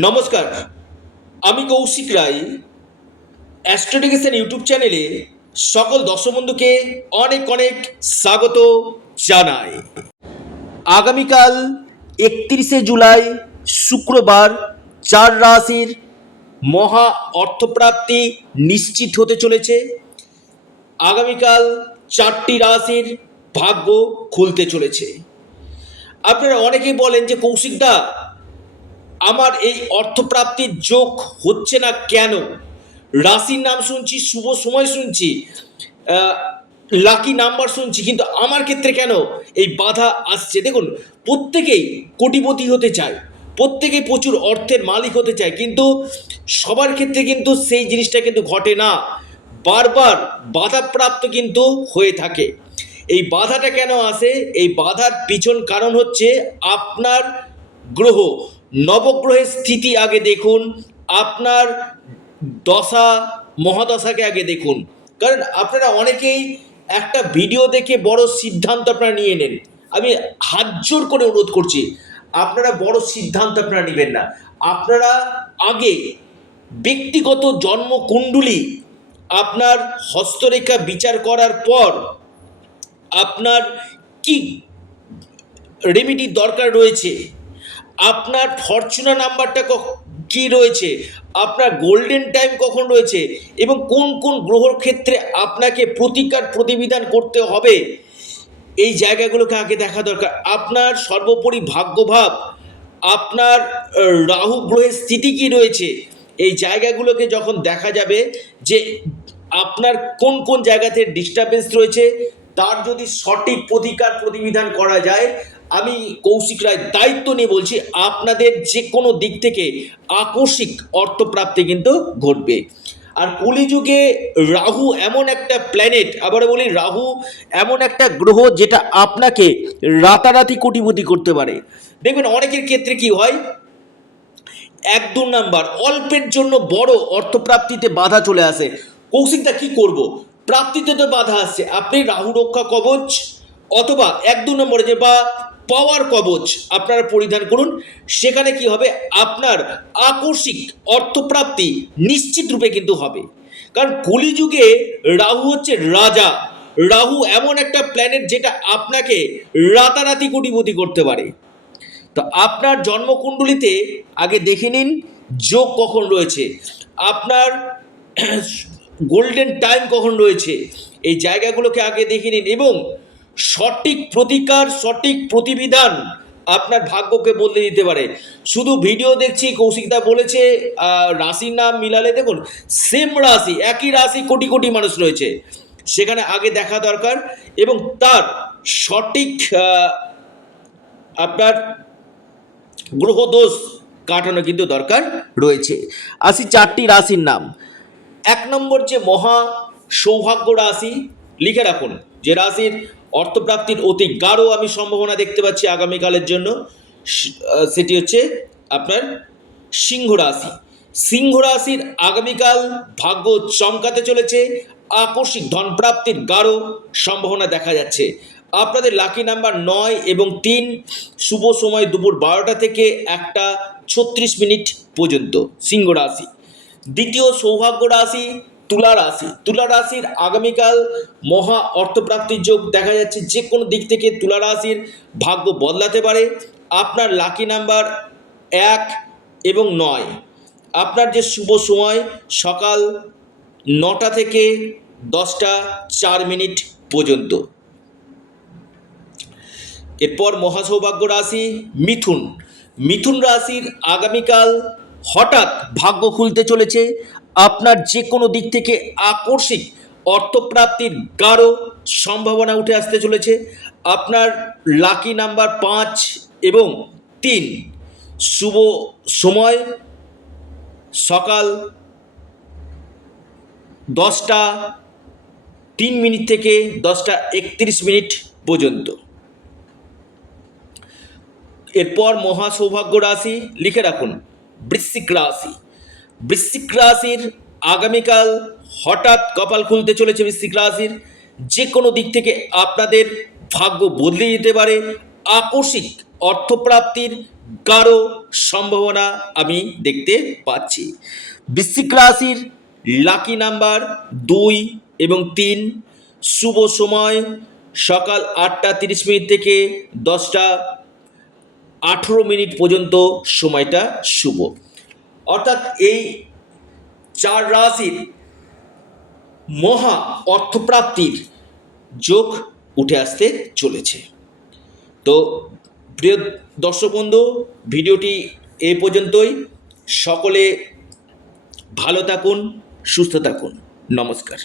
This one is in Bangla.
নমস্কার, আমি কৌশিক রায়। অ্যাস্ট্রোডিকেশন ইউটিউব চ্যানেলে সকল দর্শক বন্ধুকে অনেক অনেক স্বাগত জানাই। আগামীকাল 31শে জুলাই শুক্রবার 4 রাশির মহা অর্থপ্রাপ্তি নিশ্চিত হতে চলেছে। আগামীকাল 4টি রাশির ভাগ্য খুলতে চলেছে। আপনারা অনেকেই বলেন যে কৌশিকদা, আমার এই অর্থপ্রাপ্তির যোগ হচ্ছে না কেন? রাশির নাম শুনছি, শুভ সময় শুনছি, লাকি নাম্বার শুনছি, কিন্তু আমার ক্ষেত্রে কেন এই বাধা আসছে? দেখুন, প্রত্যেকেই কোটিপতি হতে চায়, প্রত্যেকেই প্রচুর অর্থের মালিক হতে চায়, কিন্তু সবার ক্ষেত্রে কিন্তু সেই জিনিসটা কিন্তু ঘটে না। বারবার বাধাপ্রাপ্ত কিন্তু হয়ে থাকে। এই বাধাটা কেন আসে? এই বাধার পিছন কারণ হচ্ছে আপনার গ্রহ, নবগ্রহের স্থিতি আগে দেখুন, আপনার দশা মহাদশাকে আগে দেখুন। কারণ আপনারা অনেকেই একটা ভিডিও দেখে বড় সিদ্ধান্ত আপনারা নিয়ে নেন। আমি হাত জোর করে অনুরোধ করছি, আপনারা বড় সিদ্ধান্ত আপনারা নেবেন না। আপনারা আগে ব্যক্তিগত জন্মকুণ্ডলী আপনার হস্তরেখা বিচার করার পর আপনার কি রেমিডির দরকার রয়েছে, আপনার ফরচুনা নাম্বারটা কি রয়েছে, আপনার গোল্ডেন টাইম কখন রয়েছে, এবং কোন কোন গ্রহর ক্ষেত্রে আপনাকে প্রতিকার প্রতিবিধান করতে হবে, এই জায়গাগুলোকে আগে দেখা দরকার। আপনার সর্বোপরি ভাগ্যভাব, আপনার রাহু গ্রহের স্থিতি কি রয়েছে, এই জায়গাগুলোকে যখন দেখা যাবে যে আপনার কোন কোন জায়গাতে ডিস্টারবেন্স রয়েছে, তার যদি সঠিক প্রতিকার প্রতিবিধান করা যায়, আমি কৌশিক রায় দায়িত্ব নিয়ে বলছি, আপনাদের যে কোনো দিক থেকে আকস্মিক অর্থপ্রাপ্তি কিন্তু ঘটবে। আর কলিযুগে রাহু এমন একটা প্ল্যানেট, আবার বলি রাহু এমন একটা গ্রহ যেটা আপনাকে রাতারাতি কোটিপতি করতে পারে। দেখবেন অনেকের ক্ষেত্রে কি হয়, 1-2 নাম্বার অল্পের জন্য বড় অর্থপ্রাপ্তিতে বাধা চলে আসে। কৌশিকদা কি করব? প্রাপ্তিতে তো বাধা আসছে, আপনি রাহু রক্ষা কবচ অথবা 1-2 নম্বরে যে বা পাওয়ার কবচ আপনারা পরিধান করুন। সেখানে কি হবে, আপনার আকস্মিক অর্থপ্রাপ্তি নিশ্চিত রূপে কিন্তু হবে। কারণ কলিযুগে রাহু হচ্ছে রাজা। রাহু এমন একটা প্ল্যানেট যেটা আপনাকে রাতারাতি কোটিপতি করতে পারে। তো আপনার জন্মকুণ্ডলিতে আগে দেখে নিন যোগ কখন রয়েছে, আপনার গোল্ডেন টাইম কখন রয়েছে, এই জায়গাগুলোকে আগে দেখে নিন, এবং সঠিক প্রতিকার সঠিক প্রতিবিধান আপনার ভাগ্যকে বদলে দিতে পারে। শুধু ভিডিও দেখছি, কৌশিকদা বলেছে রাশির নাম মিলালে, দেখুন সেম রাশি, একই রাশি, কোটি কোটি মানুষ রয়েছে, সেখানে আগে দেখা দরকার, এবং তার সঠিক আপনার গ্রহদোষ কাটানো কিন্তু দরকার রয়েছে। আসি 4টি রাশির নাম। 1 নম্বর যে মহা সৌভাগ্য রাশি, লিখে রাখুন, যে রাশির অর্থপ্রাপ্তির অতি গাঢ় আমি সম্ভাবনা দেখতে পাচ্ছি আগামীকালের জন্য, সেটি হচ্ছে আপনার সিংহ রাশি। সিংহ রাশির আগামীকাল ভাগ্য চমকাতে চলেছে, আকস্মিক ধনপ্রাপ্তির গাঢ় সম্ভাবনা দেখা যাচ্ছে। আপনাদের লাকি নাম্বার 9 এবং 3, শুভ সময় দুপুর 12টা থেকে 1টা 36 পর্যন্ত সিংহ রাশি। দ্বিতীয় সৌভাগ্য রাশি তুলা রাশি। তুলা রাশির আগামীকাল মহা অর্থপ্রাপ্তির যোগ দেখা যাচ্ছে। যে কোনো দিক থেকে তুলা রাশির ভাগ্য বদলাতে পারে। আপনার লাকি নাম্বার 1 এবং 9। আপনার যে শুভ সময় সকাল 9টা থেকে 10টা 4 পর্যন্ত। এরপর মহাসৌভাগ্য রাশি মিথুন। মিথুন রাশির আগামীকাল হঠাৎ ভাগ্য খুলতে চলেছে। আপনার যে কোনো দিক থেকে আকস্মিক অর্থপ্রাপ্তির গাঢ় সম্ভাবনা উঠে আসতে চলেছে। আপনার লাকি নাম্বার 5 এবং 3। শুভ সময় সকাল 10টা 3 থেকে 10টা 31 পর্যন্ত। এরপর মহা সৌভাগ্য রাশি, লিখে রাখুন, বৃশ্চিক রাশি। বৃশ্চিক রাশির আগামীকাল হঠাৎ কপাল খুলতে চলেছে। বৃশ্চিক রাশির যে কোনো দিক থেকে আপনাদের ভাগ্য বদলে দিতে পারে। আকস্মিক অর্থপ্রাপ্তির গাঢ় সম্ভাবনা আমি দেখতে পাচ্ছি। বৃশ্চিক রাশির লাকি নাম্বার 2 এবং 3। শুভ সময় সকাল 8:30 থেকে 10:18 পর্যন্ত সময়টা শুভ। অর্থাৎ এই 4 রাশির মহা অর্থপ্রাপ্তির যোগ উঠে আসতে চলেছে। তো প্রিয় দর্শক বন্ধু, ভিডিওটি এই পর্যন্তই। সকলে ভালো থাকুন, সুস্থ থাকুন। নমস্কার।